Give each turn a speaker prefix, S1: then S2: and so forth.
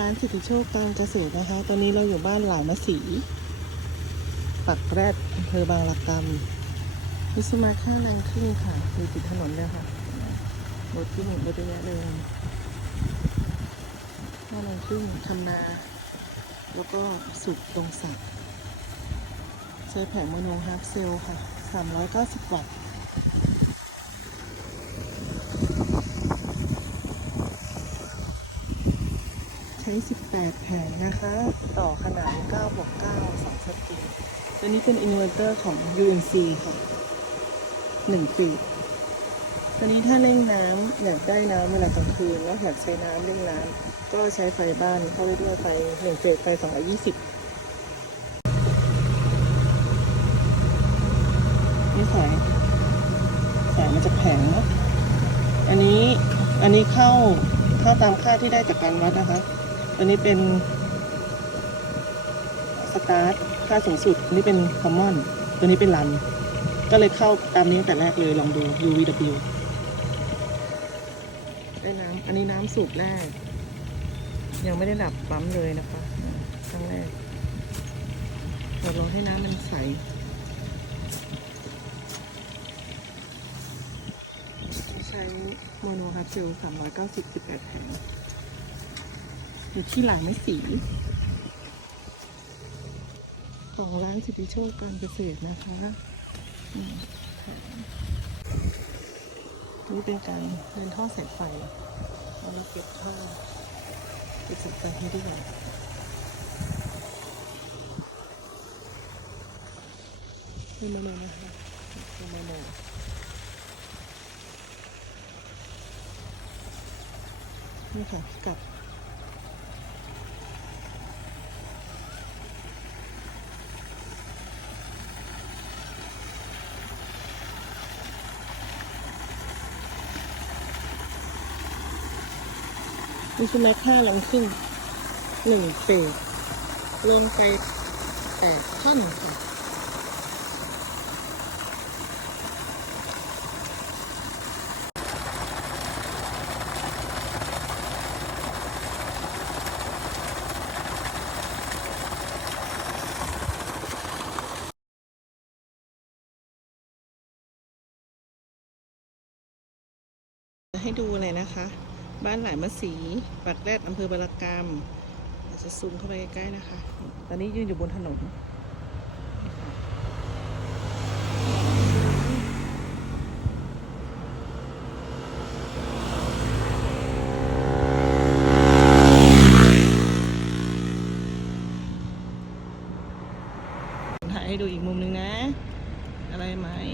S1: ร้านสิทธิโชคการเกษตรนะคะ ตอนนี้เราอยู่บ้านหลามะสีปักแรดอำเภอบางละกำมิสมาค่าแรงครึ่งค่ะอยู่ติดถนนเลยค่ะรถที่หนึ่งรถเยอะแยะเลยค่าแรงครึ่งทำนา แล้วก็สุกตรงสักใช้แผงโมโนฮาร์ฟเซลค่ะ 390 วัตต์ ช้18 แผงนะคะ ต่อขนาด9บวก9 2สติตัวนี้เป็นอินเวอร์เตอร์ของ UNC ค่ะ1ฟีดตัวนี้ถ้าเร่งน้ำอยากได้น้ำเวลากลางคืนแล้วอยากใช้น้ำเร่งน้ำก็ใช้ไฟบ้านเข้าไปด้วยไฟ1เฟสไฟ220นี่แสงแสงมันจะแผงอันนี้อันนี้เข้าเข้าตามค่าที่ได้จากการวัดนะคะ ตัวนี้เป็นสตาร์ทค่าสูงสุด อันนี้เป็นคอมมอน ตัวนี้เป็นรัน ก็เลยเข้าตามนี้ตั้งแต่แรกเลยลองดู UVW ได้น้ำอันนี้น้ำสูบแรก ยังไม่ได้ดับปั๊มเลยนะคะครั้งแรกเราลองให้น้ำมันใสใช้โมโนฮาร์เจล390 18แผง อยู่ที่หลายไม่สีของร้านสิทธิโชคการเกษตรนะคะนี่เป็นการเดินท่อสายไฟเอามาเก็บท่อเก็บสายไฟให้ด้วยนี่โมโนนะคะเป็นโมโนนี่ค่ะกัด นี่คือแม็กห้าลงครึ่งหนึ่งเฟสลงไปแปดท่อนค่ะให้ดูเลยนะคะ บ้านหลายมะสีปากแรดอำเภอบารกามอาจจะซูมเข้าไปใกล้ๆนะคะ ตอนนี้ยืนอยู่บนถนนถ่ายให้ดูอีกมุมนึงนะ อะไรไหมหก